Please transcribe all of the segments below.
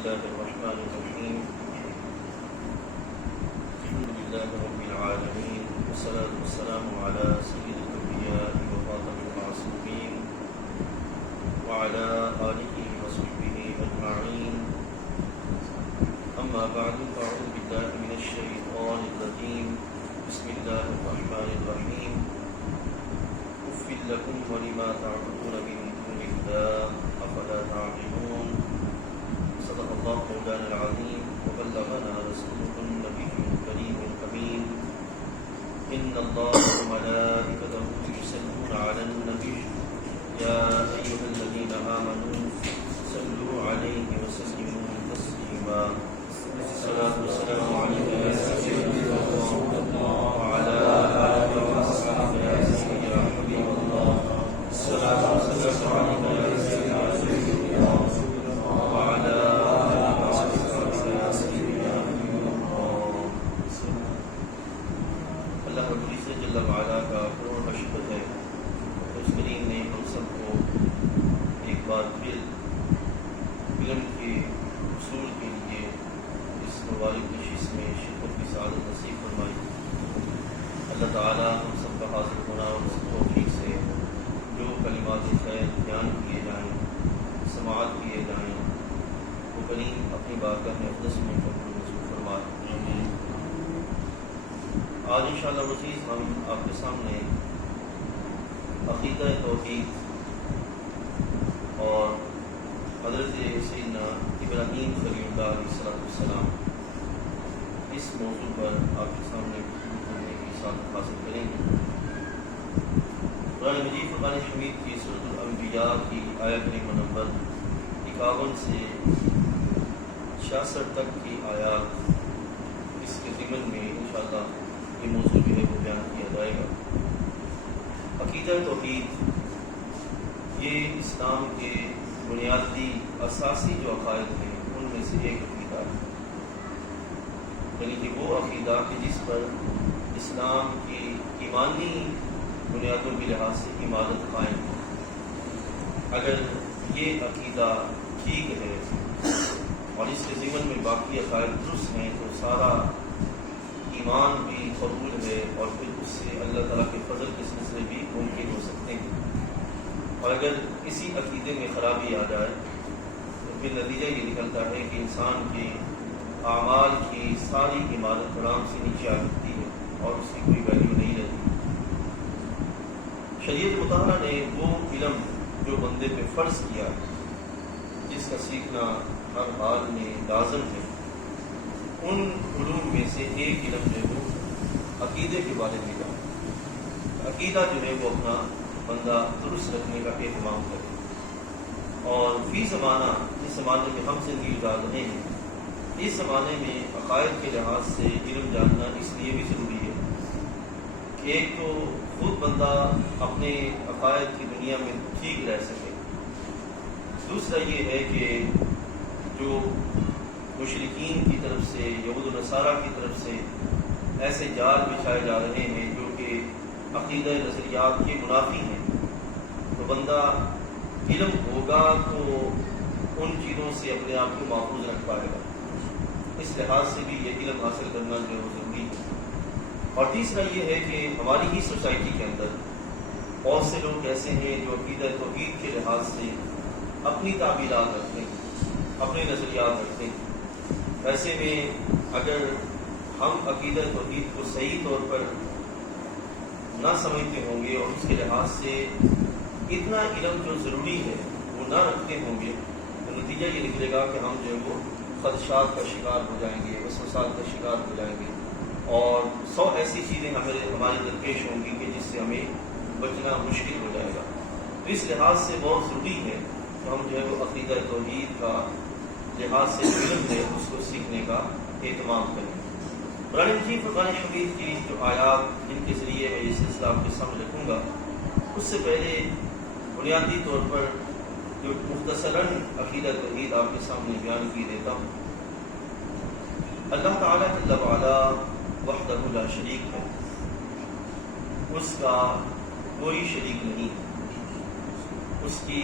الله الرحمن الرحيم الحمد لله رب العالمين والصلاة والسلام على سيد الأنبياء وخاتم المعصومين وعلى آله وصحبه أجمعين أما بعد فأعوذ بالله من الشيطان الرجيم بسم الله الرحمن الرحيم أف لكم ولما تعبدون من دون الله أفلا تعقلون صدق الله مولانا العظيم وبلغنا رسوله النبي الكريم الأمين إن الله وملائكته يصلون على النبي يا أيها الذين آمنوا صلوا عليه وسلموا تسليما الصلاة والسلام عليك يا سيدنا رسول الله وعلى آلك وأصحابك يا سيدي يا حبيب الله الصلاة والسلام عليك يا سيدنا رسول الله وعلى آلك وأصحابك يا سيدي يا حبيب الله. اللہ رب العزت جل وعلا کا کروڑ شکر ہے اس کریم نے ہم سب کو ایک بار پھر علم کے حصول کے لیے اس مبارک نشست میں شرکت کی سعادت نصیب فرمائی. اللہ تعالیٰ ہم سب کا حاضر ہونا اور اس توفیق سے جو کلمات خیر بیان کیے جائیں سماعت کیے جائیں وہ کریم اپنی بارگاہ میں اقدس میں قبول منظور فرمائے. آج انشاءاللہ مزید ہم آپ کے سامنے عقیدہ توحید اور حضرت سیدنا ابراہیم خلیل اللہ علیہ السلام اس موضوع پر آپ کے سامنے گفتگو کرنے کی سعادت حاصل کریں گے. قرآن مجید فرقان حمید کی سورۃ الانبیاء کی آیت نمبر 51 سے 66 تک کی آیات اس کے ضمن میں انشاءاللہ یہ موضوع جو ہے وہ بیان کیا جائے گا. عقیدہ توحید یہ اسلام کے بنیادی اساسی جو عقائد ہیں ان میں سے ایک عقیدہ ہے، یعنی کہ وہ عقیدہ کہ جس پر اسلام کی ایمانی بنیادوں کے لحاظ سے عمارت قائم ہے. اگر یہ عقیدہ ٹھیک ہے اور اس کے ضمن میں باقی عقائد درست ہیں تو سارا ایمان بھی قبول ہے اور پھر اس سے اللہ تعالیٰ کے فضل کے سلسلے بھی ممکن ہو سکتے ہیں. اور اگر اسی عقیدے میں خرابی آ جائے تو پھر نتیجہ یہ نکلتا ہے کہ انسان کے اعمال کی ساری عمارت حرام سے نیچے آ سکتی ہے اور اس کی کوئی ویلیو نہیں رہتی. شریعت مطالعہ نے وہ علم جو بندے پہ فرض کیا جس کا سیکھنا ہر حال میں لازم ہے، ان علوم میں سے ایک علم جو ہے وہ عقیدے کے بارے میں کہا. عقیدہ جو ہے وہ اپنا بندہ درست رکھنے کا اہتمام کرے. اور فی زمانہ جس زمانے میں ہم زندگی گزار رہے ہیں اس زمانے میں عقائد کے لحاظ سے علم جاننا اس لیے بھی ضروری ہے کہ ایک تو خود بندہ اپنے عقائد کی دنیا میں ٹھیک رہ سکے. دوسرا یہ ہے کہ جو مشرکین کی طرف سے یہود و نصارہ کی طرف سے ایسے جال بچھائے جا رہے ہیں جو کہ عقیدہ نظریات کے منافی ہیں، تو بندہ علم ہوگا تو ان چیزوں سے اپنے آپ کو محفوظ رکھ پائے گا. اس لحاظ سے بھی یہ علم حاصل کرنا جو ہے وہ ضروری ہے. اور تیسرا یہ ہے کہ ہماری ہی سوسائٹی کے اندر بہت سے لوگ ایسے ہیں جو عقیدہ توحید کے لحاظ سے اپنی تعبیرات رکھتے ہیں، اپنے نظریات رکھتے ہیں. ایسے میں اگر ہم عقیدہ توحید کو صحیح طور پر نہ سمجھتے ہوں گے اور اس کے لحاظ سے اتنا علم جو ضروری ہے وہ نہ رکھتے ہوں گے تو نتیجہ یہ نکلے گا کہ ہم جو ہے وہ خدشات کا شکار ہو جائیں گے، وسوسات کا شکار ہو جائیں گے اور 100 ایسی چیزیں ہمارے درپیش ہوں گی کہ جس سے ہمیں بچنا مشکل ہو جائے گا. تو اس لحاظ سے بہت ضروری ہے کہ ہم جو ہے وہ عقیدہ توحید کا لحاظ سے علم ہے اس کو سیکھنے کا اہتمام کریں. قرآن مجید فرقان حمید کی جو آیات جن کے ذریعے میں یہ سلسلہ آپ کے سامنے رکھوں گا اس سے پہلے بنیادی طور پر جو مختصراً عقیدہ توحید آپ کے سامنے بیان کی دیتا ہوں. اللہ تعالیٰ جل وعلا وحدہ لا شریک ہے، اس کا کوئی شریک نہیں. اس کی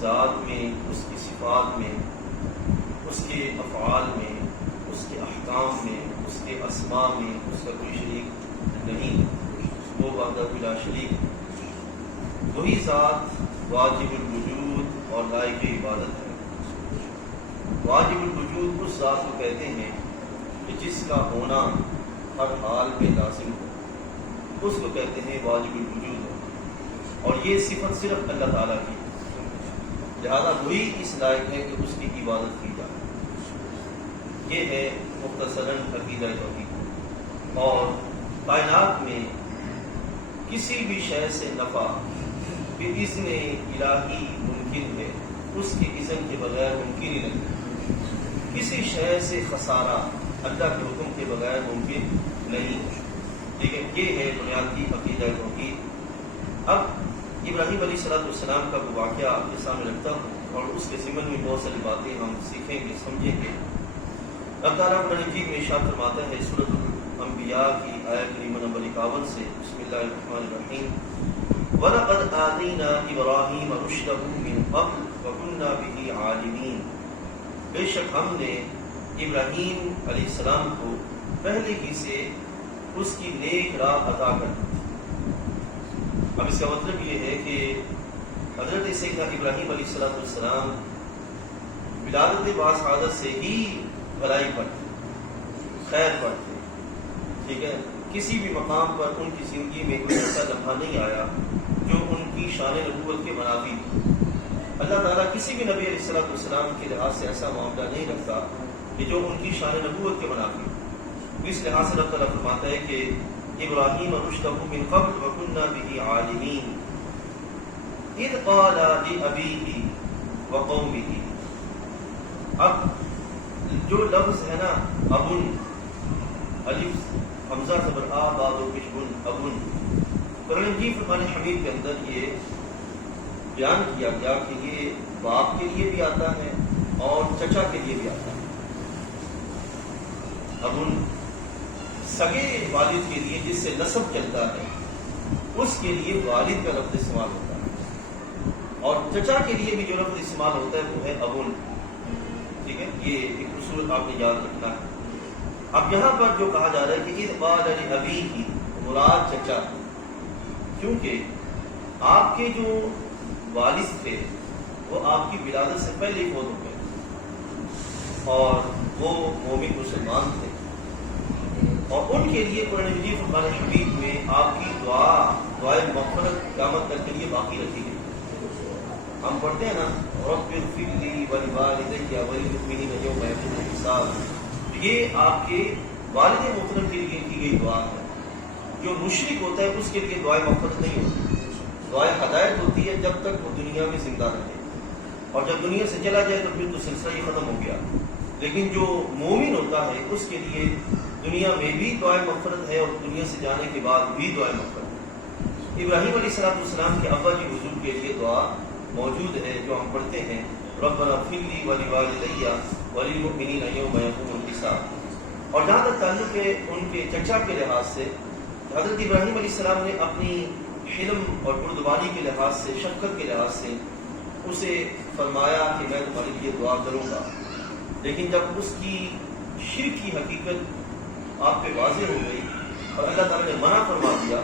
ذات میں، اس کی صفات میں، اس کے اسماء میں اس کا کوئی شریک نہیں، وہ وحدہ لا شریک، وہی ذات واجب الوجود اور لائق عبادت ہے۔ واجب الوجود اس ذات کو کہتے ہیں کہ جس کا ہونا ہر حال میں لازم ہو، اس کو کہتے ہیں واجب الوجود ہو، اور یہ صفت صرف اللہ تعالیٰ کی، لہذا وہی اس لائق ہے کہ اس کی عبادت کی جائے۔ یہ ہے مختصراً عقیدہ توحید۔ اور کائنات میں کسی بھی شے سے نفع بإذن الہی ممکن ہے، اس کے اذن کے بغیر ممکن ہی نہیں۔ کسی شے سے خسارہ اللہ کے حکم کے بغیر ممکن نہیں۔ ٹھیک ہے، یہ ہے بنیادی عقیدہ توحید۔ اب ابراہیم علیہ السلام کا وہ واقعہ آپ کے سامنے رکھتا ہوں، اور اس کے ضمن میں بہت ساری باتیں ہم سیکھیں گے، سمجھیں گے۔ اللہ تعالیٰ قرآن مجید میں ارشاد فرماتا ہے سورۃ الانبیاء کی آیت کریمہ نمبر 51 سے، بسم اللہ الرحمن الرحیم، وَلَقَدْ آتَيْنَا إِبْرَاهِيمَ رُشْدَهُ مِنْ قَبْلُ وَكُنَّا بِهِ عَالِمِينَ۔ بے شک ہم نے ابراہیم علیہ السلام کو پہلے ہی سے اس کی نیک راہ عطا کر دی۔ اب اس کا مطلب یہ ہے کہ حضرت سیدنا ابراہیم علیہ السلام ولادت باصعادت سے ہی بھلائی پر تھے، خیر پر تھے۔ ٹھیک ہے، کسی بھی مقام پر ان کی زندگی میں کوئی ایسا لمحہ نہیں آیا جو ان کی شان نبوت کے منافی تھی۔ اللہ تعالیٰ کسی بھی نبی علیہ السلام کے لحاظ سے ایسا معاملہ نہیں رکھتا کہ جو ان کی شان نبوت کے منافی ہو۔ اس لحاظ سے اللہ تعالیٰ فرماتا ہے کہ ابراہیم رشدہ من قبل وکنا بہ عالمین اذ قال لأبیہ وقومہ۔ اب جو لفظ ہے نا ابن، الف حمزہ زبر آ بعد و پیش بن، ابن، قرآن مجید فرقان حمید کے اندر یہ بیان کیا گیا کہ یہ باپ کے لیے بھی آتا ہے اور چچا کے لیے بھی آتا ہے۔ ابن سگے والد کے لیے جس سے نسب چلتا ہے اس کے لیے والد کا لفظ استعمال ہوتا ہے، اور چچا کے لیے بھی جو لفظ استعمال ہوتا ہے وہ ہے ابن۔ ٹھیک ہے، یہ ایک اصول آپ نے یاد رکھنا ہے۔ اب یہاں پر جو کہا جا رہا ہے کہ اذ قال لأبیہ، مراد چچا، کیونکہ آپ کے جو والد تھے وہ آپ کی ولادت سے پہلے ہی فوت ہو گئے، اور وہ مومن مسلمان تھے، اور ان کے لیے قرآن مجید فرقان حمید میں آپ کی دعائے مغفرت قیامت تک کے لیے باقی رکھی گئی۔ ہم پڑھتے ہیں نا رب اغفر لی ولوالدی وللمؤمنین یوم یقوم الحساب، یہ آپ کے والد محترم کے لیے کی گئی دعا ہے۔ جو مشرک ہوتا ہے اس کے لیے دعائے مغفرت نہیں ہوتی، دعائے ہدایت ہوتی ہے جب تک وہ دنیا میں زندہ رہے، اور جب دنیا سے چلا جائے تو پھر تو سلسلہ ہی ختم ہو گیا۔ لیکن جو مومن ہوتا ہے اس کے لیے دنیا میں بھی دعائے مغفرت ہے اور دنیا سے جانے کے بعد بھی دعائے مغفرت ہے۔ ابراہیم علیہ السلام کے ابا جی حضور کے لیے دعا موجود ہے جو ہم پڑھتے ہیں ربنا اغفر لی ولوالدی وللمؤمنین یوم یقوم الحساب۔ اور جہاں تک تعلق ہے ان کے چچا کے لحاظ سے، حضرت ابراہیم علیہ السلام نے اپنی حلم اور بردباری کے لحاظ سے، شفقت کے لحاظ سے اسے فرمایا کہ میں تمہارے لیے دعا کروں گا، لیکن جب اس کی شرک کی حقیقت آپ پہ واضح ہو گئی اور اللہ تعالیٰ نے منع فرما دیا،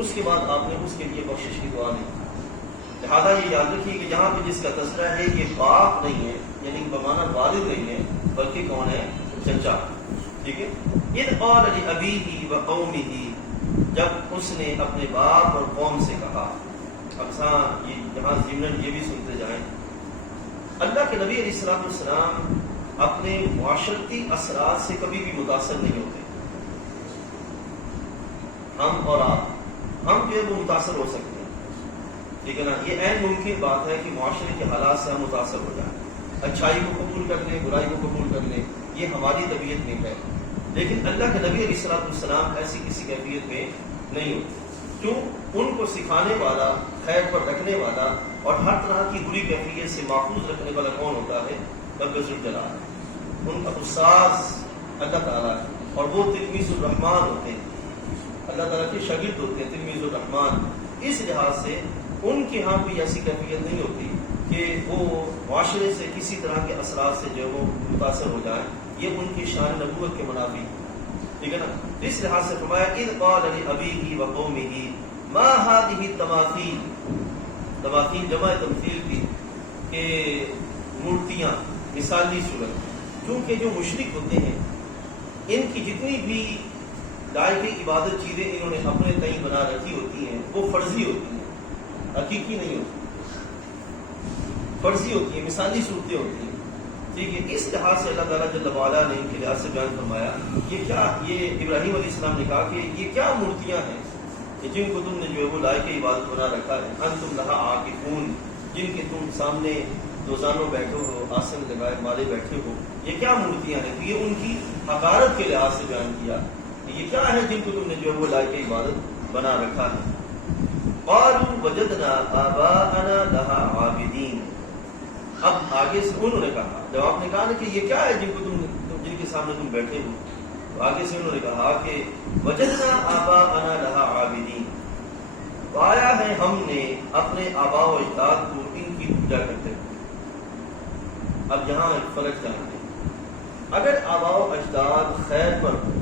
اس کے بعد آپ نے اس کے لیے بخشش کی دعا نہیں۔ لہٰذا یہ یاد رکھیے کہ جہاں پہ جس کا تذکرہ ہے یہ باپ نہیں ہے، یعنی بمعنی والد نہیں ہے، بلکہ کون ہے؟ چچا۔ ٹھیک ہے، اذ قال لأبیہ وقومہ، جب اس نے اپنے باپ اور قوم سے کہا۔ اب یہاں ضمن یہ بھی سنتے جائیں، اللہ کے نبی علیہ السلام اپنے معاشرتی اثرات سے کبھی بھی متاثر نہیں ہوتے۔ ہم اور آپ، ہم جو ہے وہ متاثر ہو سکتے ہیں، ٹھیک ہے نا، یہ عین ممکن بات ہے کہ معاشرے کے حالات سے ہم متاثر ہو جائیں، اچھائی کو قبول کر لیں، برائی کو قبول کر لیں، یہ ہماری طبیعت میں ہے۔ لیکن اللہ کے نبی علیہ السلام ایسی کسی کیفیت میں نہیں ہوتے، کیوں؟ ان کو سکھانے والا، خیر پر رکھنے والا اور ہر طرح کی بری کیفیت سے محفوظ رکھنے والا کون ہوتا ہے؟ رب ذوالجلال۔ ان کا استاذ اللہ تعالیٰ ہے، اور وہ تلمیذ الرحمن ہوتے ہیں، اللہ تعالیٰ کے شاگرد ہوتے ہیں، تلمیذ الرحمن۔ اس لحاظ سے ان کے ہاں بھی ایسی کیفیت نہیں ہوتی کہ وہ معاشرے سے کسی طرح کے اثرات سے جو وہ متاثر ہو جائیں، یہ ان کی شان نبوت کے منافی۔ ٹھیک ہے نا. اس لحاظ سے فرمایا اذ قال لابیہ وقومہ ما هذه التماثیل. تماثیل جمع تمثیل کی کہ مورتیاں مثالی صورت. کیونکہ جو مشرک ہوتے ہیں ان کی جتنی بھی لائق عبادت چیزیں انہوں نے اپنے تئیں بنا رکھی ہوتی ہیں وہ فرضی ہوتی ہیں, حقیقی نہیں ہوتی, فرضی ہوتی ہیں, مثالی صورتیں ہوتی ہیں. ٹھیک ہے. اس لحاظ سے اللہ تعالیٰ جل وعلا نے ان کے لحاظ سے بیان فرمایا یہ کیا, یہ ابراہیم علیہ السلام نے کہا کہ یہ کیا مورتیاں ہیں جن کو تم نے جو ہے وہ لائق عبادت بنا رکھا ہے. انتم لہا عاکفون, جن کے تم سامنے دوزانوں بیٹھے ہو, آسن لگائے مالے بیٹھے ہو, یہ کیا مورتیاں ہیں. تو یہ ان کی حقارت کے لحاظ سے بیان کیا کہ یہ کیا ہے جن کو تم نے جو ہے وہ لائق عبادت بنا رکھا ہے. قالوا وجدنا آباءنا لها عابدین. اب آگے سے انہوں نے کہا, جب آپ نے کہا نا کہ یہ کیا ہے جن کے سامنے تم بیٹھے ہو, تو آگے سے انہوں نے کہا کہ وجدنا آباءنا لها عابدین, پایا ہے ہم نے اپنے آباء و اجداد کو ان کی پوجا کرتے ہوئے. اب یہاں ایک فرق جانتے ہیں, اگر آباء و اجداد خیر پر ہو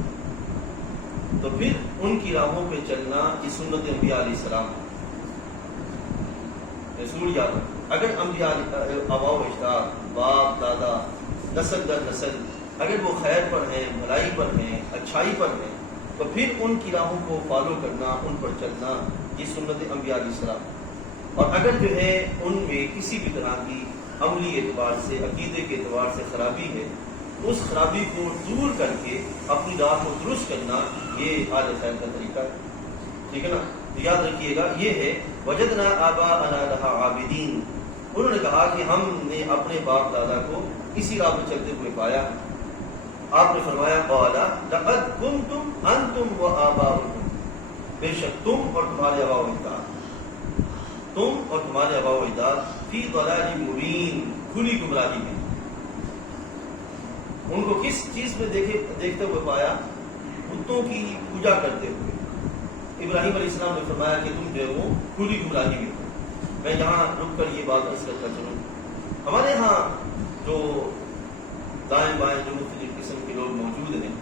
تو پھر ان کی راہوں پہ چلنا یہ سنت انبیاء علیہ السلام ہے. رسول یاد رکھو, اگر انبیاء آباء و اجداد باپ دادا نسل در نسل اگر وہ خیر پر ہیں, بھلائی پر ہیں, اچھائی پر ہیں, تو پھر ان کی راہوں کو فالو کرنا, ان پر چلنا یہ سنت انبیاء علیہ السلام. اور اگر جو ہے ان میں کسی بھی طرح کی عملی اعتبار سے, عقیدے کے اعتبار سے خرابی ہے, اس خرابی کو دور کر کے اپنی راہ کو درست کرنا یہ اہل خیر کا طریقہ ہے. ٹھیک ہے نا. یاد رکھیے گا یہ ہے وجدنا آباءنا لها عابدین. انہوں نے کہا کہ ہم نے اپنے باپ دادا کو اسی راہ پر چلتے ہوئے پایا. آپ نے فرمایا قال لقد کنتم انتم وآباؤکم, بے شک تم اور تمہارے آباء و اجداد, تم اور تمہارے آباء و اجداد فی ضلال مبین, کھلی گمراہی میں. ان کو کس چیز میں دیکھتے ہوئے پایا, بتوں کی پوجا کرتے ہوئے. ابراہیم علیہ السلام نے فرمایا کہ تم جو ہے وہ کھلی گمراہی میں ہو. میں یہاں رک کر یہ بات عرض کرتا چلوں, ہمارے ہاں جو دائیں بائیں جو مختلف قسم کے لوگ موجود ہیں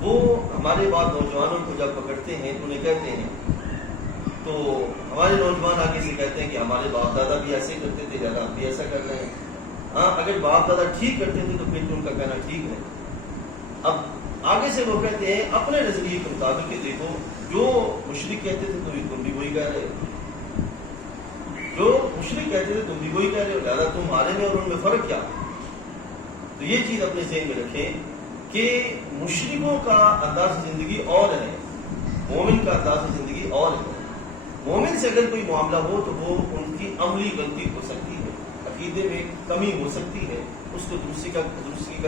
وہ ہمارے بعد نوجوانوں کو جب پکڑتے ہیں تو انہیں کہتے ہیں, تو ہمارے نوجوان آگے سے کہتے ہیں کہ ہمارے باپ دادا بھی ایسے کرتے تھے, زیادہ ہم بھی ایسا کر رہے ہیں. ہاں اگر باپ دادا ٹھیک کرتے تھے تو پھر ان کا کہنا ٹھیک ہے. اب آگے سے وہ کہتے ہیں اپنے نظریے کے مطابق کہ دیکھو جو مشرک کہتے تھے تو تم بھی وہی کہہ رہے ہو, جو مشرک کہتے تھے تم بھی وہی کہہ رہے ہو, لہٰذا تمہارے میں اور ان میں فرق کیا. تو یہ چیز اپنے ذہن میں رکھیں کہ مشرکوں کا انداز زندگی اور ہے, مومن کا انداز زندگی اور ہے. مومن سے اگر کوئی معاملہ ہو تو وہ ان کی عملی غلطی ہو سکتی ہے, عقیدے میں کمی ہو سکتی ہے, اس کو درستی کا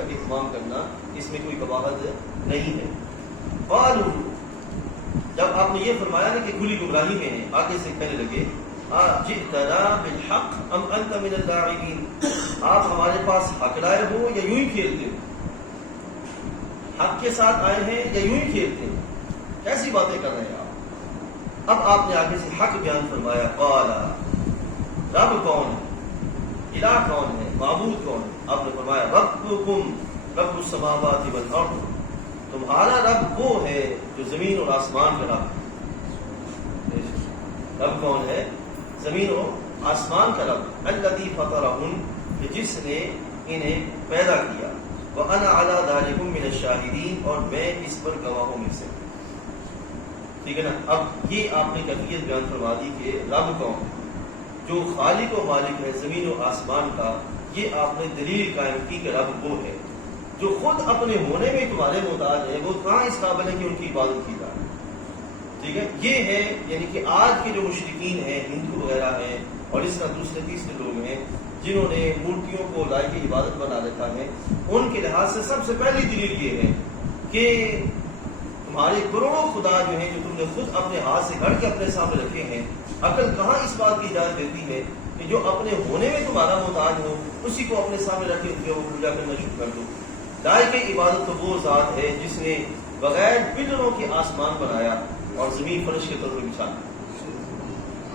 اہتمام کرنا اس میں کوئی قباحت نہیں ہے. قالوا, جب آپ نے یہ فرمایا نا کہ کھلی گمراہی میں ہیں, آگے سے کہنے لگے جئتنا بالحق ام انت من اللاعبین, آپ ہمارے پاس حق لائے ہو یا یوں ہی کھیلتے ہو, حق کے ساتھ آئے ہیں یا یوں ہی کھیلتے ہیں, کیسی باتیں کر رہے ہیں آپ. اب آپ نے آگے سے حق بیان فرمایا. قال, رب کون ہے, الہ کون ہے, معبود کون ہے. آپ نے فرمایا ربکم رب السماوات والارض, تمہارا رب وہ ہے جو زمین اور آسمان کا رب ہے. رب کون ہے, زمین اور آسمان کا رب. الذی فطرہم, جس نے انہیں پیدا کیا. وانا علی ذلکم من الشاہدین, اور میں اس پر گواہوں میں سے. ٹھیک ہے نا. اب یہ آپ نے کیفیت بیان فرما دی کہ رب کون ہے, جو خالق و مالک ہے زمین و آسمان کا. یہ آپ نے دلیل قائم کی کہ رب وہ ہے جو خود اپنے ہونے میں تمہارے محتاج ہے, وہ کہاں اس قابل ہے کہ ان کی عبادت کی جائے. ٹھیک ہے. یہ ہے یعنی کہ آج کے جو مشرکین ہیں, ہندو وغیرہ ہیں, اور اس طرح دوسرے تیسرے لوگ ہیں جنہوں نے مورتیوں کو لائق عبادت بنا رکھا ہے, ان کے لحاظ سے سب سے پہلی دلیل یہ ہے کہ تمہارے کروڑوں خدا جو ہیں جو تم نے خود اپنے ہاتھ سے گھڑ کے اپنے سامنے رکھے ہیں, عقل کہاں اس بات کی اجازت دیتی ہے کہ جو اپنے ہونے میں تمہارا محتاج ہو اسی کو اپنے سامنے رکھے ہوئے وہ پوجا کرنا شروع کر دو. لائق عبادت تو وہ ذات ہے جس نے بغیر پلروں کے آسمان بنایا اور زمین فرش کے طور پر بچھایا,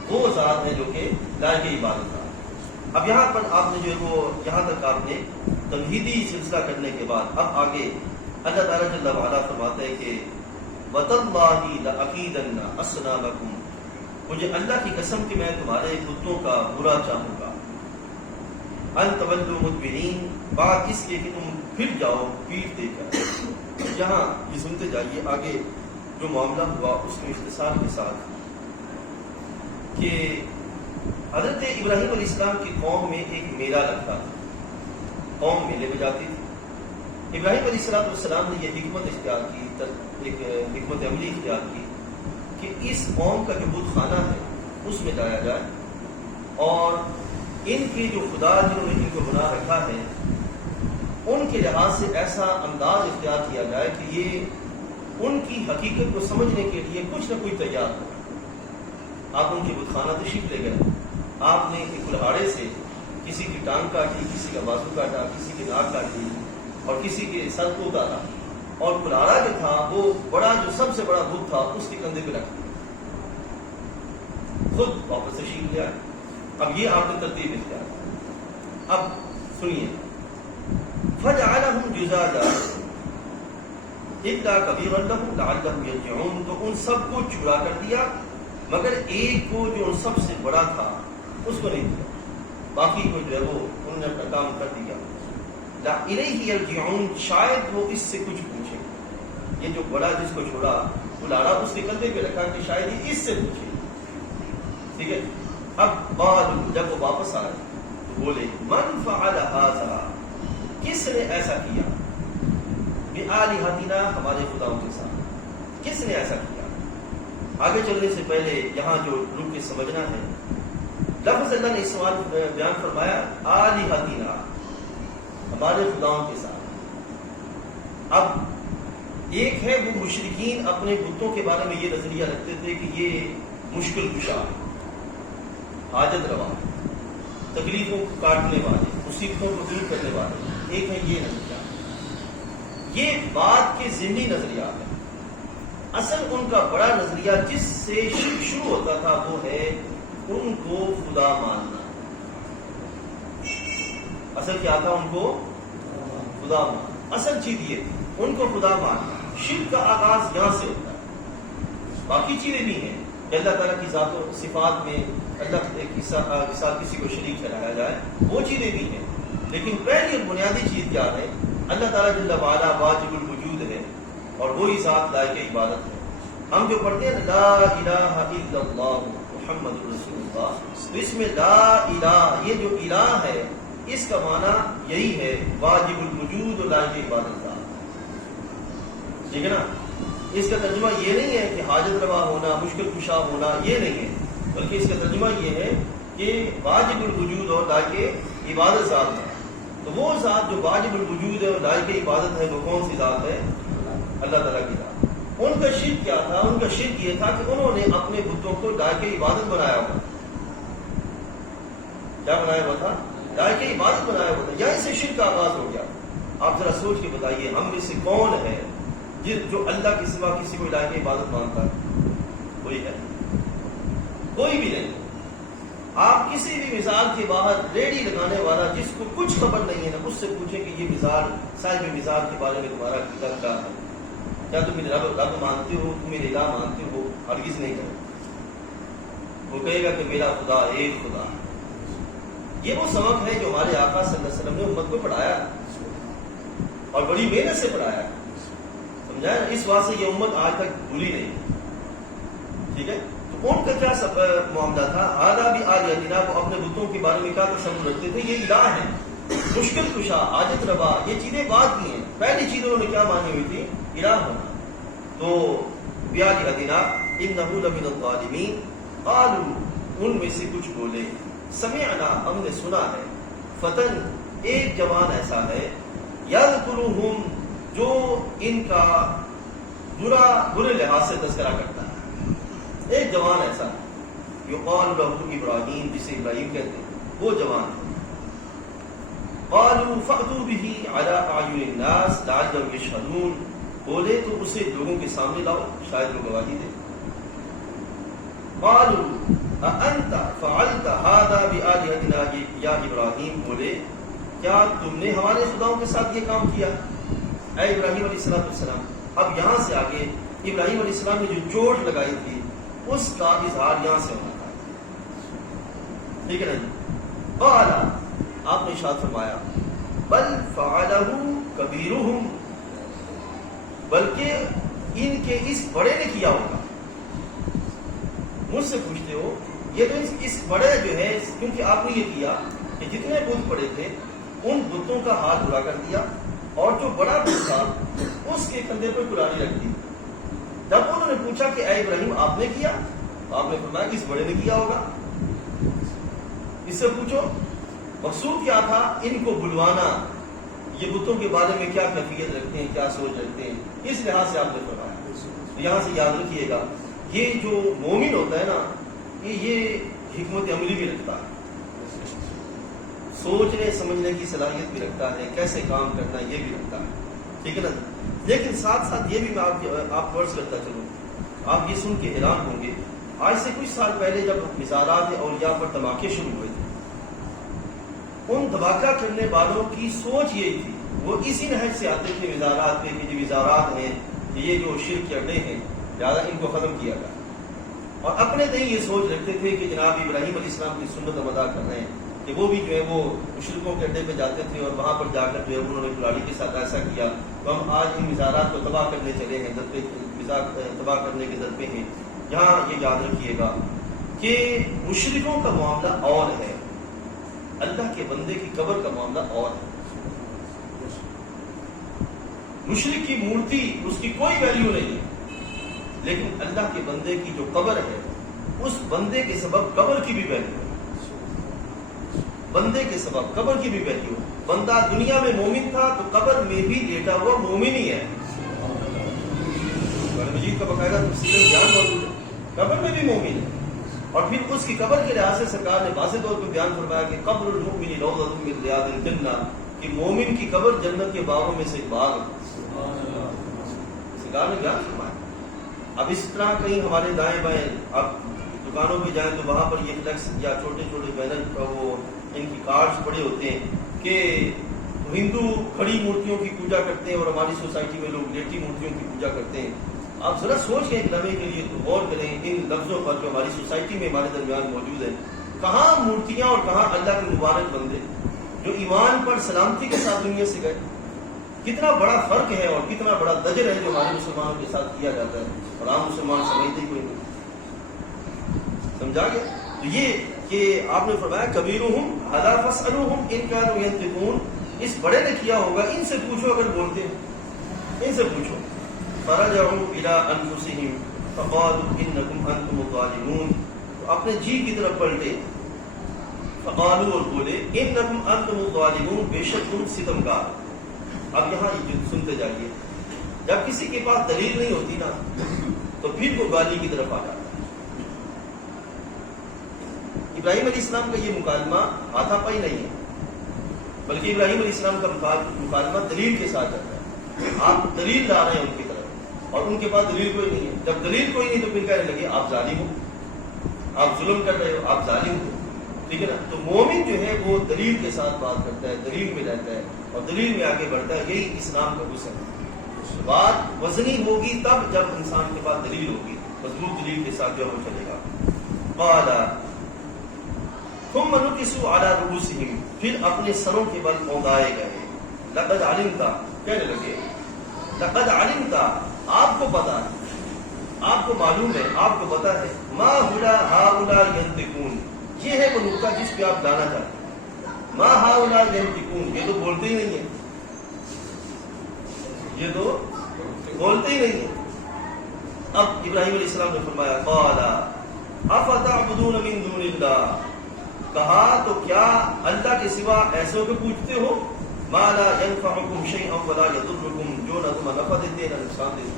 وہ ذات ہے جو کہ لائق عبادت ہے. اب یہاں پر آپ نے جو ہے وہ یہاں تک آپ نے تمہیدی سلسلہ کرنے کے بعد اب آگے اللہ تعالیٰ جل وعلا فرماتے ہیں کہ وَتَاللَّهِ لَأَكِيدَنَّ أَصْنَامَكُمْ، مجھے اللہ کی قسم کہ میں تمہارے بتوں کا برا چاہوں گا، ان تولوا مدبرین، بات اس لیے کہ تم پھر جاؤ پیٹھ دے کر۔ یہاں یہ سنتے جائیے آگے جو معاملہ ہوا اس کے اختصار کے ساتھ، کہ حضرت ابراہیم علیہ السلام کی قوم میں ایک میلہ لگتا تھا، قوم میلے میں جاتی تھی۔ ابراہیم علیہ السلام نے یہ حکمت اختیار کی، ایک حکمت عملی اختیار کی کہ اس قوم کا جو بت خانہ ہے اس میں جایا جائے، اور ان کے جو خدا جنہوں نے ان کو بنا رکھا ہے ان کے لحاظ سے ایسا انداز اختیار کیا جائے کہ یہ ان کی حقیقت کو سمجھنے کے لیے کچھ نہ کچھ تیار ہو۔ آپ ان کے بت خانہ تشریف لے گئے، آپ نے ایک کلہاڑے سے کسی کی ٹانگ کاٹی، کسی کا بازو کاٹا، کسی کی ناک کاٹی اور کسی کے سر کو اتارا، اور کلہاڑا جو تھا وہ بڑا جو سب سے بڑا بت تھا اس کے کندھے پہ رکھ دیا، خود واپس تشریف لے آئے۔ اب یہ آپ نے ترتیب اختیار کی۔ اب سنیے، فَجَعَلَهُمْ جُزَاجًا إِلَّا كَبِيرًا لَهُمْ لَعَلَّهُمْ يَرْجِعُونَ، تو ان سب کو چورا کر دیا مگر ایک کو جو ان سب سے بڑا تھا اس کو نہیں دیا، باقی کو جو ہے وہ انہوں نے اپنا کام کر دیا۔ إِلَيْهِ يَرْجِعُونَ، شاید وہ اس سے کچھ پوچھے، یہ جو بڑا جس کو چھوڑا بلاڑا اس کے کندھے پہ رکھا کہ شاید یہ اس سے پوچھے، ٹھیک ہے۔ اب جب وہ واپس آئے تو بولے من فعل هذا، کس نے ایسا کیا، بآلہتنا، ہمارے خداؤں کے ساتھ کس نے ایسا کیا۔ آگے چلنے سے پہلے یہاں جو رک کے سمجھنا ہے، لفظ اللہ نے اس سوال بیان فرمایا آلہتنا، ہمارے خداؤں کے ساتھ۔ اب ایک ہے وہ مشرکین اپنے بتوں کے بارے میں یہ نظریہ رکھتے تھے کہ یہ مشکل کشا، حاجت روا، تکلیفوں کو کاٹنے والے، مصیبتوں کو دور کرنے والے، ایک ہے یہ نظریہ۔ یہ بات کے ضمنی نظریہ ہے، اصل ان کا بڑا نظریہ جس سے شرک شروع ہوتا تھا وہ ہے ان کو خدا ماننا۔ اصل کیا تھا؟ ان کو خدا ماننا، اصل چیز یہ تھی ان کو خدا ماننا۔ شرک کا آغاز یہاں سے ہوتا ہے، باقی چیزیں بھی ہیں کہ اللہ تعالیٰ کی ذات و صفات میں اللہ کے ساتھ کسی کو شریک ٹھہرایا جائے، وہ چیزیں بھی ہیں، لیکن پہلی اور بنیادی چیز کیا ہے؟ اللہ تعالیٰ جل وعلا واجب الوجود ہے اور وہی ذات لائق عبادت ہے۔ ہم جو پڑھتے ہیں لا الہ الا اللہ محمد رسول اللہ، تو اس میں لا الہ، یہ جو الہ ہے اس کا معنی یہی ہے واجب الوجود اور لائق عبادت کا، ٹھیک ہے نا۔ اس کا ترجمہ یہ نہیں ہے کہ حاجت روا ہونا، مشکل کشا ہونا، یہ نہیں ہے، بلکہ اس کا ترجمہ یہ ہے کہ واجب الوجود اور لائق عبادت ذات ہے۔ تو وہ ذات جو واجب الوجود ہے اور لائق عبادت ہے وہ کون سی ذات ہے؟ اللہ تعالیٰ کی ذات۔ ان کا شرک کیا تھا؟ ان کا شرک یہ تھا کہ انہوں نے اپنے بتوں کو لائق عبادت بنایا ہوا، کیا بنایا ہوا تھا؟ لائق عبادت بنایا ہوا تھا، یہیں سے شرک کا آغاز ہو گیا۔ آپ ذرا سوچ کے بتائیے ہم میں سے کون ہے جو اللہ کے سوا کسی کو لائق عبادت مانتا ہے؟ کوئی ہے؟ کوئی بھی نہیں۔ آپ کسی بھی مثال کے باہر ریڑھی لگانے والا جس کو کچھ خبر نہیں ہے نا، اس سے پوچھیں کہ یہ مثال، صاحب مثال کے بارے میں تمہارا عقیدہ کیا ہے؟ کیا تم میرے رب مانتے ہو، تم میرے الہ مانتے ہو؟ ہرگز نہیں کرے، وہ کہے گا کہ میرا خدا ایک خدا ہے۔ یہ وہ سبق ہے جو ہمارے آقا صلی اللہ علیہ وسلم نے امت کو پڑھایا اور بڑی محنت سے پڑھایا، سمجھا ہے؟ اس واسطے یہ امت آج تک بھولی نہیں، ٹھیک ہے۔ تو ان کا کیا معاملہ تھا؟ آدھا بھی آلیاتنا، وہ اپنے بتوں کے بارے میں کیا تصور رکھتے تھے؟ یہ الہ ہے، مشکل کشا، حاجت روا، یہ چیزیں بات کی ہیں۔ پہلی چیز انہوں نے کیا مانی ہوئی تھی؟ الہ ہونا۔ تو بیالہتنا انہ لمن الظالمین، قالوا، ان میں سے کچھ بولے، سمعنا، ہم نے سنا ہے، فتن، ایک جوان ایسا ہے، یذکرہم، جو ان کا برے لحاظ سے تذکرہ کرتا ہے، ایک جوان ایسا ہے، یقال لہ ابراہیم، جسے ابراہیم کہتے ہیں، وہ جوان ہے۔ قالوا فأتوا به على أعين الناس لعلهم يشهدون، بولے تو اسے لوگوں کے سامنے لاؤ، شاید وہ گواہی دے۔ قالوا أأنت فعلت هذا بآلهتنا یا ابراہیم، بولے کیا تم نے ہمارے خداؤں کے ساتھ یہ کام کیا؟ اے ابراہیم علیہ السلام، اب یہاں سے آگے ابراہیم علیہ السلام نے جو چوٹ لگائی تھی اس کا اظہار یہاں سے ہونا تھا، ٹھیک ہے نا جی؟ قال، آپ نے ارشاد فرمایا بل فعلہ کبیرہم، بلکہ ان کے اس بڑے نے کیا ہوگا۔ مجھ سے پوچھتے ہو یہ تو اس بڑے جو ہے، کیونکہ آپ نے یہ کیا کہ جتنے بت پڑے تھے ان بتوں کا ہاتھ برا کر دیا، اور جو بڑا بت تھا اس کے کندھے پر قرآن رکھ دی۔ جب انہوں نے پوچھا کہ اے ابراہیم آپ نے کیا، تو آپ نے فرمایا اس بڑے نے کیا ہوگا۔ اس سے پوچھو مقصود کیا تھا، ان کو بلوانا، یہ بتوں کے بارے میں کیا کیفیت رکھتے ہیں، کیا سوچ رکھتے ہیں، اس لحاظ سے آپ نے فرمایا۔ تو یہاں سے یاد رکھیے گا، یہ جو مومن ہوتا ہے نا، یہ حکمت عملی بھی رکھتا ہے، سوچنے سمجھنے کی صلاحیت بھی رکھتا ہے، کیسے کام کرنا یہ بھی رکھتا ہے، ٹھیک ہے نا۔ لیکن ساتھ ساتھ یہ بھی میں آپ فرض کرتا چلوں، آپ یہ سن کے حیران ہوں گے، آج سے کچھ سال پہلے جب مزارات اولیاء پر دھماکے شروع ہوئے تھے، ان دھماکہ کرنے والوں کی سوچ یہی تھی، وہ اسی نہج سے آتے تھے مزارات پہ کہ جو مزارات ہیں یہ جو شرک کے اڈے ہیں لہٰذا ان کو ختم کیا جائے، اور اپنے دیں یہ سوچ رکھتے تھے کہ جناب ابراہیم علیہ السلام کی سنت ہم ادا کر رہے ہیں، کہ وہ بھی جو ہے وہ مشرکوں کے اڈے پہ جاتے تھے اور وہاں پر جا کر جو ہے انہوں نے کلاڑی کے ساتھ ایسا کیا، تو ہم آج ان مزارات کو تباہ کرنے چلے ہیں، تباہ کرنے کے در پہ ہیں۔ یہاں یہ یاد رکھیے گا کہ مشرکوں کا معاملہ اور ہے، اللہ کے بندے کی قبر کا معاملہ اور ہے۔ مشرک کی مورتی اس کی کوئی ویلیو نہیں ہے، لیکن اللہ کے بندے کی جو قبر ہے اس بندے کے سبب قبر کی بھی ویلیو ہے، بندے کے سبب قبر کی بھی ویلیو ہے۔ بندہ دنیا میں مومن تھا تو قبر میں بھی لیٹا ہوا مومن ہی ہے، قرآن مجید کا باقاعدہ تفصیل بیان موجود ہے، قبر میں بھی مومن ہے۔ اور پھر اس کی قبر کے لحاظ سے سرکار نے واضح طور پہ بیان فرمایا کہ قبر المؤمن روضۃ من ریاض الجنہ، کہ مومن کی قبر جنت کے باغوں میں سے ایک باغ ہے، سرکار نے بیان فرمایا۔ اب اس طرح کہیں ہمارے دائیں بائیں آپ دکانوں پہ جائیں تو وہاں پر یہ فلیکس یا چھوٹے چھوٹے بینر کا وہ ان کی کارڈز پڑے ہوتے ہیں کہ ہندو کھڑی مورتیوں کی پوجا کرتے ہیں اور ہماری سوسائٹی میں لوگ لیٹی مورتیوں کی پوجا کرتے ہیں۔ آپ ذرا سوچ کے ایک لمحے کے لیے غور کریں ان لفظوں پر جو ہماری سوسائٹی میں ہمارے درمیان موجود ہیں، کہاں مورتیاں اور کہاں اللہ کے مبارک بندے جو ایمان پر سلامتی کے ساتھ دنیا سے گئے۔ کتنا بڑا فرق ہے اور کتنا بڑا زجر ہے جو ہمارے مسلمانوں کے ساتھ کیا جاتا ہے، اور عام مسلمان سمجھتے ہی کوئی نہیں۔ سمجھا گیا؟ تو یہ کہ آپ نے فرمایا کبیرہم ھذا فاسألوہم ان کانوا ینطقون، اس بڑے نے کیا ہوگا، ان سے پوچھو اگر بولتے ہیں، ان سے پوچھو۔ فرجعوا الی انفسہم فقالوا انکم انتم الظالمون، تو اپنے جی کی طرف پلٹے، فقالوا اور بولے انکم انتم الظالمون، بے شک تم ستمگار۔ اب یہاں یہ سنتے جائیے، جب کسی کے پاس دلیل نہیں ہوتی نا تو پھر وہ گالی کی طرف آ جاتا ہے۔ ابراہیم علیہ السلام کا یہ مکالمہ ہاتھا پائی نہیں ہے، بلکہ ابراہیم علیہ السلام کا مکالمہ دلیل کے ساتھ جاتا ہے۔ آپ دلیل لا رہے ہیں ان کی طرف اور ان کے پاس دلیل کوئی نہیں ہے۔ جب دلیل کوئی نہیں تو پھر کہنے لگے آپ ظالم ہو، آپ ظلم کر رہے ہو، آپ ظالم ہو، ٹھیک ہے نا۔ تو مومن جو ہے وہ دلیل کے ساتھ بات کرتا ہے، دلیل میں رہتا ہے اور دلیل میں آگے بڑھتا ہے، یہی اسلام کا حسن ہے۔ بات وزنی ہوگی تب جب انسان کے پاس دلیل ہوگی، مضبوط دلیل کے ساتھ جو وہ چلے گا۔ قال ثم نكسوا على رؤوسهم، پھر اپنے سروں کے بل اونگائے گئے۔ لقد علمت، کہنے لگے لقد علمت، آپ کو پتا ہے، آپ کو معلوم ہے، آپ کو پتا ہے، ما هؤلاء ينطقون، یہ ہے وہ نقطہ جس پہ آپ لانا چاہتے ہیں۔ ما هؤلاء ينطقون، یہ تو بولتے ہی نہیں ہیں، یہ تو بولتے ہی نہیں ہیں۔ اب ابراہیم علیہ السلام نے فرمایا قال افتعبدون من دون اللہ، کہا تو کیا اللہ کے سوا ایسوں کو پوچھتے ہو، ما لا ينفعكم شيئا ولا يضركم، جو نہ تمہیں نفع دیتے نہ نقصان دیتے،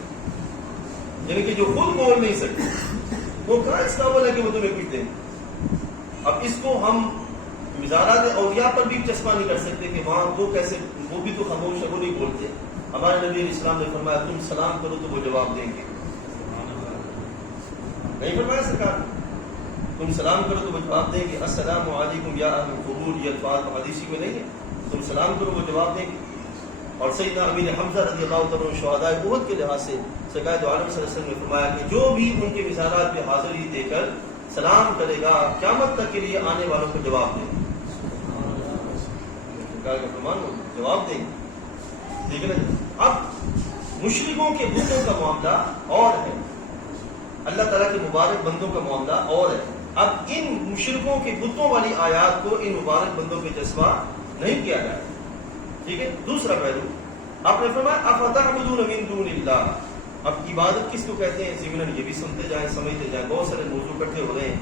یعنی کہ جو خود بول نہیں سکتے، وہ کہاں اس قابل ہے کہ وہ تمہیں کچھ دیں۔ اب اس کو ہم مزارات اولیاء پر بھی چسپاں نہیں کر سکتے کہ وہاں وہ کیسے، وہ بھی تو خاموش ہے، وہ نہیں بولتے۔ ہمارے نبی علیہ السلام نے فرمایا تم سلام کرو تو وہ جواب دیں گے، نہیں فرمایا سرکار نے تم سلام کرو تو وہ جواب دیں گے، السلام علیکم یا اہل القبور، یہ الفاظ حدیثی میں نہیں ہے، تم سلام کرو وہ جواب دیں گے۔ اور سیدنا امیر حمزہ رضی اللہ تعالیٰ عنہ شہداء احد کے لحاظ سے سرکار دو عالم صلی اللہ علیہ وسلم نے فرمایا کہ جو بھی ان کے مزارات پہ حاضری دے کر سلام کرے گا قیامت تک کے لیے آنے والوں کو جواب دے گا، جواب دیں گے. ٹھیک ہے نا. اب مشرکوں کے بتوں کا معاملہ اور ہے، اللہ تعالیٰ کے مبارک بندوں کا معاملہ اور ہے. اب ان مشرکوں کے بتوں والی آیات کو ان مبارک بندوں پہ جذبہ نہیں کیا جائے. ٹھیک ہے. دوسرا پہلو آپ نے فرمایا افتعبدون من دون اللہ. اب عبادت کس کو کہتے ہیں؟ ضمن یہ بھی سنتے جائیں سمجھتے جائیں، بہت سارے موضوع اکٹھے ہو رہے ہیں.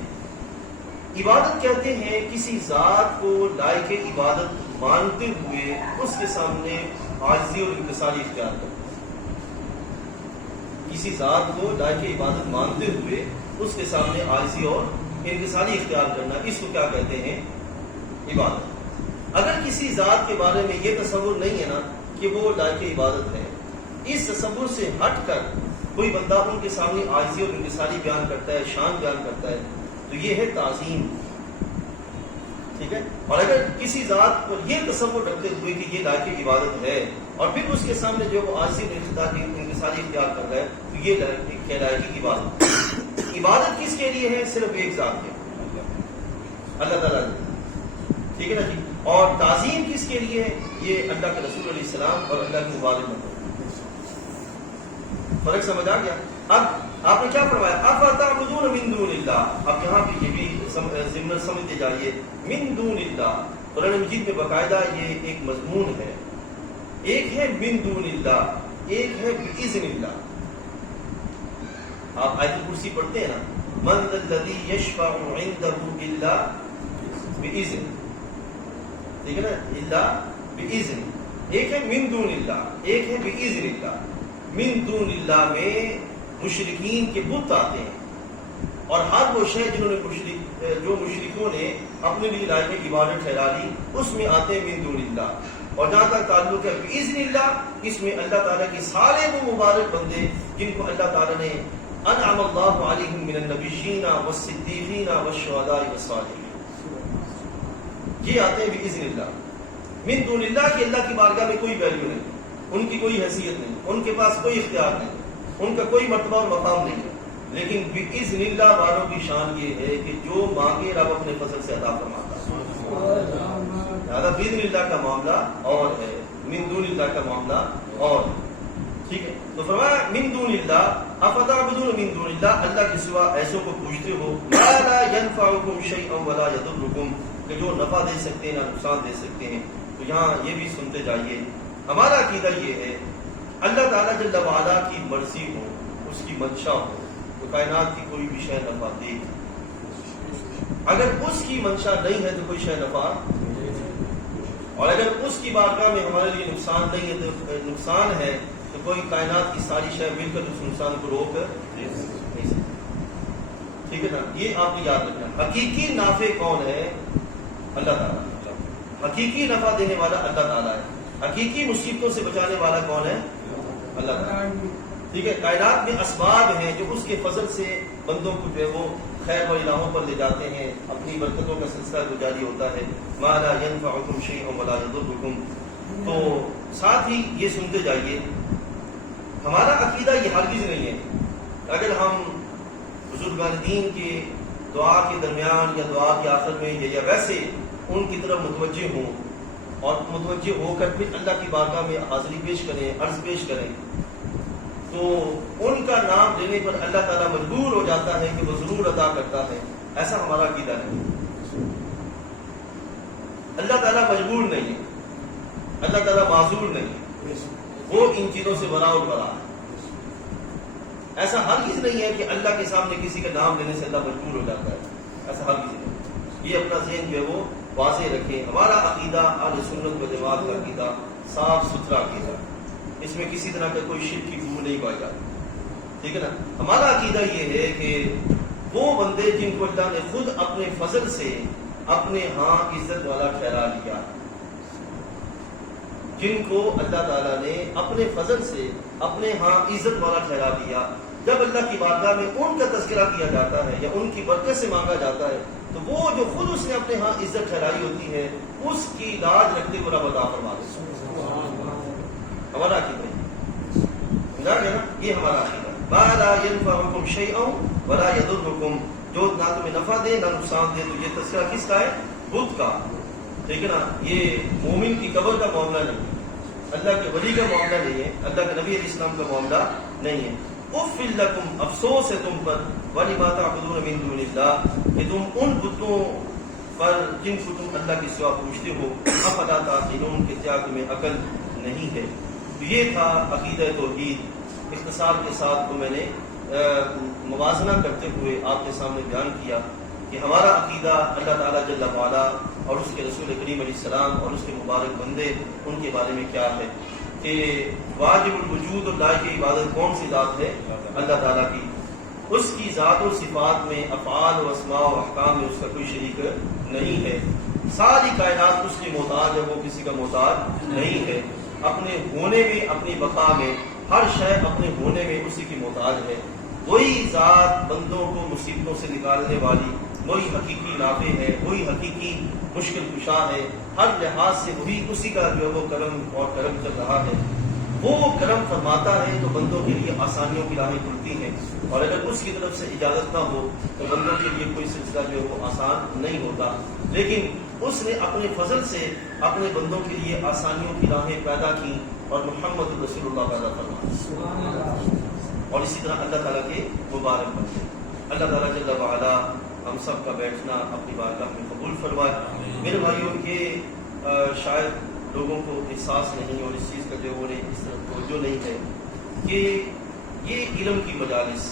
عبادت کہتے ہیں کسی ذات کو لائق عبادت مانتے ہوئے اس کے سامنے عاجزی اور انکساری اختیار کرنا. کسی ذات کو لائق عبادت مانتے ہوئے اس کے سامنے عاجزی اور انکساری اختیار کرنا، اس کو کیا کہتے ہیں؟ عبادت. اگر کسی ذات کے بارے میں یہ تصور نہیں ہے نا کہ وہ لائق عبادت ہے، اس تصور سے ہٹ کر کوئی بندہ ان کے سامنے عاجزی اور انکساری بیان کرتا ہے، شان بیان کرتا ہے، تو یہ ہے تعظیم. ٹھیک ہے. اور اگر کسی ذات پر یہ تصور رکھتے ہوئے کہ یہ لائق عبادت ہے اور پھر اس کے سامنے جو وہ عاجزی اور انکساری اختیار کر رہا ہے، تو یہ کہلائے گی عبادت. عبادت کس کے لیے ہے؟ صرف ایک ذات کے، اللہ تعالیٰ. ٹھیک ہے نا جی. اور تعظیم کس کے لیے ہے؟ یہ اللہ کے رسول علیہ السلام اور اللہ کے مبارک بندوں. فرق سمجھ آ گیا؟ اب آپ نے کیا فرمایا؟ افتعبدون من دون اللہ. اب یہاں پہ یہ بھی ضمن سمجھتے جائیے. من دون اللہ قرآن مجید میں باقاعدہ یہ ایک مضمون ہے. ایک ہے من دون اللہ، ایک ہے باذن اللہ. آپ آیت کرسی پڑھتے ہیں نا، من ذا الذی یشفع عنده الا باذن. ٹھیک ہے نا. الا باذن. ایک ہے من دون اللہ، ایک ہے باذن اللہ. من دون اللہ میں مشرکین کے بت آتے ہیں، اور ہر وہ شے جنہوں نے جو مشرکوں نے اپنے لیے لائق عبادت ٹھہرا لی، اس میں آتے ہیں من دون اللہ. اور جہاں تک تعلق ہے باذن اللہ، اس میں اللہ تعالیٰ کے سارے وہ مبارک بندے جن کو اللہ تعالیٰ نے انعم اللہ علیہم من النبیین والصدیقین والشہداء والصالحین، یہ آتے ہیں باذن اللہ. من دون اللہ کہ اللہ کی بارگاہ میں کوئی ویلیو نہیں، ان کی کوئی حیثیت نہیں، ان کے پاس کوئی اختیار نہیں، ان کا کوئی مرتبہ اور مقام نہیں ہے. لیکن باذن اللہ والوں کی شان یہ ہے کہ جو مانگے رب اپنے فضل سے عطا فرماتا ہے. لہٰذا باذن اللہ کا معاملہ اور ہے، من دون اللہ کا معاملہ اور. ٹھیک ہے. تو فرمایا من دون اللہ افتعبدون من دون اللہ، اللہ کے سوا ایسوں کو پوچھتے ہو ما لا ينفعکم شیئا ولا یضرکم، کہ جو نفع دے سکتے ہیں نہ نقصان دے سکتے ہیں. تو یہاں یہ بھی سنتے جائیے. ہمارا عقیدہ یہ ہے اللہ تعالیٰ جل وعلا کی مرضی ہو، اس کی منشا ہو تو کائنات کی کوئی بھی شے نفع دے. اگر اس کی منشا نہیں ہے تو کوئی شے نفع، اور اگر اس کی بارگاہ میں ہمارے لیے نقصان نہیں ہے تو نقصان ہے، تو کوئی کائنات کی ساری شے مل کر اس نقصان کو روک نہیں سکتی. ٹھیک ہے نا. یہ آپ نے یاد رکھنا. حقیقی نافع کون ہے؟ اللہ تعالیٰ. حقیقی نفع دینے والا اللہ تعالیٰ ہے. حقیقی مصیبتوں سے بچانے والا کون ہے؟ اللہ تعالیٰ. ٹھیک ہے. کائنات میں اسباب ہیں جو اس کے فضل سے بندوں کو جو ہے وہ خیر والی راہوں پر لے جاتے ہیں، اپنی برکتوں کا سلسلہ جو جاری ہوتا ہے. ما لا ينفعکم شیئا ولا یضرکم. تو ساتھ ہی یہ سنتے جائیے، ہمارا عقیدہ یہ ہرگز نہیں ہے اگر ہم بزرگان دین کے دعا کے درمیان یا دعا کے آخر میں یا ویسے ان کی طرف متوجہ ہوں اور متوجہ ہو کر پھر اللہ کی بارگاہ میں حاضری پیش کریں، عرض پیش کریں، تو ان کا نام لینے پر اللہ تعالیٰ مجبور ہو جاتا ہے کہ وہ ضرور ادا کرتا ہے. ایسا ہمارا عقیدہ نہیں. اللہ تعالیٰ مجبور نہیں ہے، اللہ تعالیٰ معذور نہیں ہے، وہ ان چیزوں سے برا اور برا ہے. ایسا ہرگز نہیں ہے کہ اللہ کے سامنے کسی کا نام لینے سے اللہ مجبور ہو جاتا ہے. ایسا ہرگز نہیں. یہ اپنا ذہن جو ہے وہ واضح رکھیں. ہمارا عقیدہ اہل سنت و جماعت کا عقیدہ صاف ستھرا عقیدہ، اس میں کسی طرح کا کوئی شرک کی بو نہیں پائی جاتی. ٹھیک ہے نا. ہمارا عقیدہ یہ ہے کہ وہ بندے جن کو اللہ نے خود اپنے فضل سے اپنے ہاں عزت والا ٹھہرا لیا، جن کو اللہ تعالیٰ نے اپنے فضل سے اپنے ہاں عزت والا ٹھہرا دیا، جب اللہ کی بارگاہ میں ان کا تذکرہ کیا جاتا ہے یا ان کی برکت سے مانگا جاتا ہے تو وہ جو خود اس نے اپنے ہاں عزت ٹھہرائی ہوتی ہے اس کی لاج رکھتے ہوئے رب عطا فرما دیتا ہے. ہمارا عقیدہ ہے، سمجھا گیا نا، یہ ہمارا عقیدہ ہے۔ ما لا ينفعكم شيئا ولا يضركم، جو نہ تمہیں نفع دے نہ نقصان دے۔ تو یہ تذکرہ کس کا ہے؟ بت کا، ٹھیک ہے نا، یہ مومن کی قبر کا معاملہ نہیں ہے، اللہ کے ولی کا معاملہ نہیں ہے، اللہ کے نبی علیہ السلام کا معاملہ نہیں ہے۔ اف لکم، افسوس ہے تم پر، ولما تعبدون من دون اللہ، کہ تم ان بتوں پر جن کو تم اللہ کے سوا پوچھتے ہو، افلا تعقلون، کہ کیا تمہیں عقل نہیں ہے۔ تو یہ تھا عقیدہ توحید، اختصار کے ساتھ کو میں نے موازنہ کرتے ہوئے آپ کے سامنے بیان کیا کہ ہمارا عقیدہ اللہ تعالیٰ جل وعلا اور اس کے رسول کریم علیہ السلام اور اس کے مبارک بندے ان کے بارے میں کیا ہے، کہ واجب الوجود اور لائق عبادت کون سی ذات ہے؟ اللہ تعالیٰ کی، اس کی ذات و صفات میں، افعال و اسماء و احکام میں اس کا کوئی شریک نہیں ہے۔ ساری کائنات اس کی محتاج ہے، وہ کسی کا محتاج نہیں ہے۔ اپنے ہونے میں، اپنی بقا میں، ہر شے اپنے ہونے میں اسی کی محتاج ہے۔ وہی ذات بندوں کو مصیبتوں سے نکالنے والی، وہی حقیقی نافع ہے، وہی حقیقی مشکل کشا ہے، ہر لحاظ سے وہی اسی کا جو ہے وہ کرم اور کرم چل رہا ہے۔ وہ کرم فرماتا ہے تو بندوں کے لیے آسانیوں کی راہیں کھلتی ہیں، اور اگر اس کی طرف سے اجازت نہ ہو تو بندوں کے لیے کوئی سلسلہ جو ہے وہ آسان نہیں ہوتا۔ لیکن اس نے اپنے فضل سے اپنے بندوں کے لیے آسانیوں کی راہیں پیدا کی اور محمد رسول اللہ پیدا فرمایا، اور اسی طرح اللہ تعالیٰ کے مبارک بندے۔ اللہ تعالیٰ جل وعلا ہم سب کا بیٹھنا اپنی بارگاہ میں قبول فرمائے۔ میرے بھائیوں، یہ شاید لوگوں کو احساس نہیں اور اس چیز کا جو انہیں اس طرح توجہ نہیں ہے کہ یہ علم کی مجالس،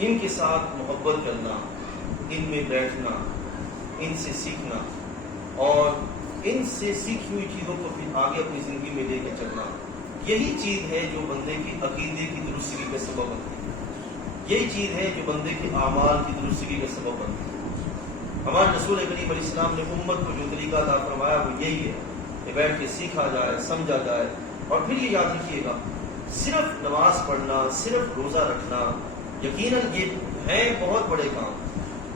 ان کے ساتھ محبت کرنا، ان میں بیٹھنا، ان سے سیکھنا اور ان سے سیکھی ہوئی چیزوں کو پھر آگے اپنی زندگی میں لے کے چلنا، یہی چیز ہے جو بندے کی عقیدے کی درستگی کا سبب بنتی ہے، یہی چیز ہے جو بندے کے اعمال کی درستگی کا سبب بنتی ہے۔ ہمارے رسول کریم علیہ السلام نے امت کو جو طریقہ عطا فرمایا وہ یہی ہے کہ بیٹھ کے سیکھا جائے، سمجھا جائے، اور پھر یہ یاد رکھیے گا، صرف نماز پڑھنا، صرف روزہ رکھنا، یقیناً یہ ہیں بہت بڑے کام،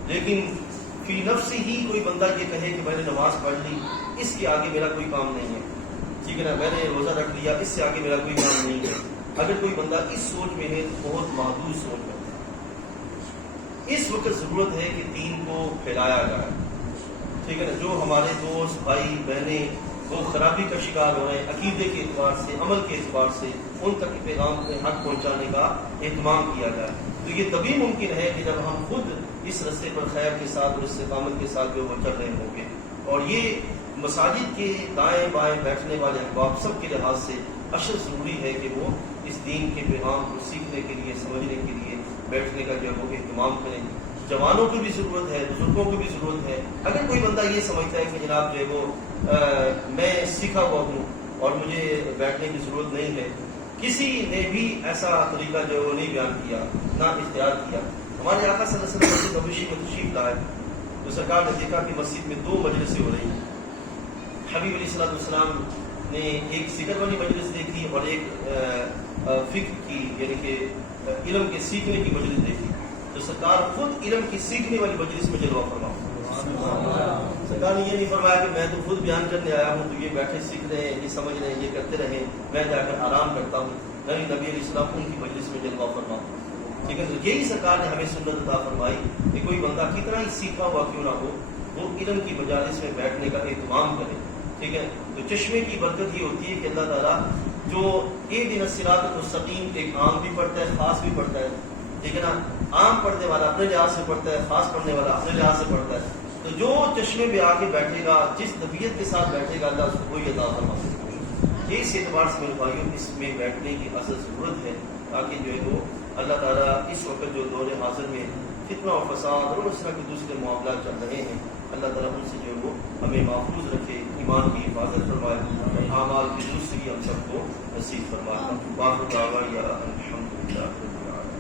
لیکن فی نفس ہی کوئی بندہ یہ کہے کہ میں نے نماز پڑھ لی، اس کے آگے میرا کوئی کام نہیں ہے، ٹھیک ہے نا، میں نے روزہ رکھ لیا، اس سے آگے میرا کوئی کام نہیں ہے، اگر کوئی بندہ اس سوچ میں ہے تو بہت محدود سوچ ہے۔ اس وقت ضرورت ہے کہ دین کو پھیلایا جائے، ٹھیک ہے نا، جو ہمارے دوست بھائی بہنیں وہ خرابی کا شکار ہو رہے ہیں، عقیدے کے اعتبار سے، عمل کے اعتبار سے، ان تک پیغام کو حق پہنچانے کا اہتمام کیا جائے۔ تو یہ تبھی ممکن ہے کہ جب ہم خود اس رستے پر خیر کے ساتھ اور استقامت کے ساتھ جو وہ چل رہے ہوں گے، اور یہ مساجد کے دائیں بائیں بیٹھنے والے احباب سب کے لحاظ سے اشد ضروری ہے کہ وہ اس دین کے پیغام کو سیکھنے کے لیے، سمجھنے کے لیے بیٹھنے کا جو ہے وہ اہتمام کریں۔ جوانوں کی بھی ضرورت ہے، بزرگوں کی بھی ضرورت ہے۔ اگر کوئی بندہ یہ سمجھتا ہے کہ جناب جو ہے وہ میں سیکھا ہوا ہوں اور مجھے بیٹھنے کی ضرورت نہیں ہے، کسی نے بھی ایسا طریقہ جو ہے وہ نہیں بیان کیا، نہ اختیار کیا۔ ہمارے آقا صلی اللہ علیہ وسلم مسجد نبوی میں تشریف لائے تو سرکار نے دیکھا کہ مسجد میں 2 مجلسیں ہو رہی ہیں۔ حبیب علیہ السلام نے ایک ذکر والی مجلس دیکھی اور ایک فقہ کی، یعنی کہ علم کے سیکھنے کی مجلس دیکھی، تو سرکار خود علم کی سیکھنے والی مجلس میں جلوہ فرمایا۔ سرکار نے یہ نہیں فرمایا کہ میں تو خود بیان کرنے آیا ہوں، تو یہ بیٹھے سیکھ رہے ہیں، یہ سمجھ رہے ہیں، یہ کرتے رہیں، میں جا کر آرام کرتا ہوں۔ نبی علیہ السلام ان کی مجلس میں جلوہ فرمایا، ٹھیک ہے۔ تو یہی سرکار نے ہمیں سنت عطا فرمائی کہ کوئی بندہ کتنا ہی سیکھا ہوا کیوں نہ ہو، وہ علم کی مجالس میں بیٹھنے کا اہتمام کرے، ٹھیک ہے۔ تو چشمے کی برکت یہ ہوتی ہے کہ اللہ تعالیٰ جو اہدنا الصراط المستقیم ایک عام بھی پڑھتا ہے، خاص بھی پڑھتا ہے، ٹھیک ہے نا، عام پڑھنے والا اپنے لحاظ سے پڑھتا ہے، خاص پڑھنے والا اپنے لحاظ سے پڑھتا ہے۔ تو جو چشمے پہ آ کے بیٹھے گا، جس طبیعت کے ساتھ بیٹھے گا، اللہ اس کو وہی عطا فرمائے۔ اس اعتبار سے میرے بھائیوں اس میں بیٹھنے کی اصل ضرورت ہے، تاکہ جو ہے وہ اللہ تعالیٰ اس وقت جو دور حاضر میں فتنہ و فساد اور اس طرح کے دوسرے معاملات چل رہے ہیں، اللہ تعالیٰ ان سے جو ہے وہ ہمیں محفوظ رکھے، ایمان کی حفاظت فرمائے، اعمال کی درستگی ہم سب کو نصیب فرمائے۔ باقی دعویٰ یا الحمدللہ رب العالمین۔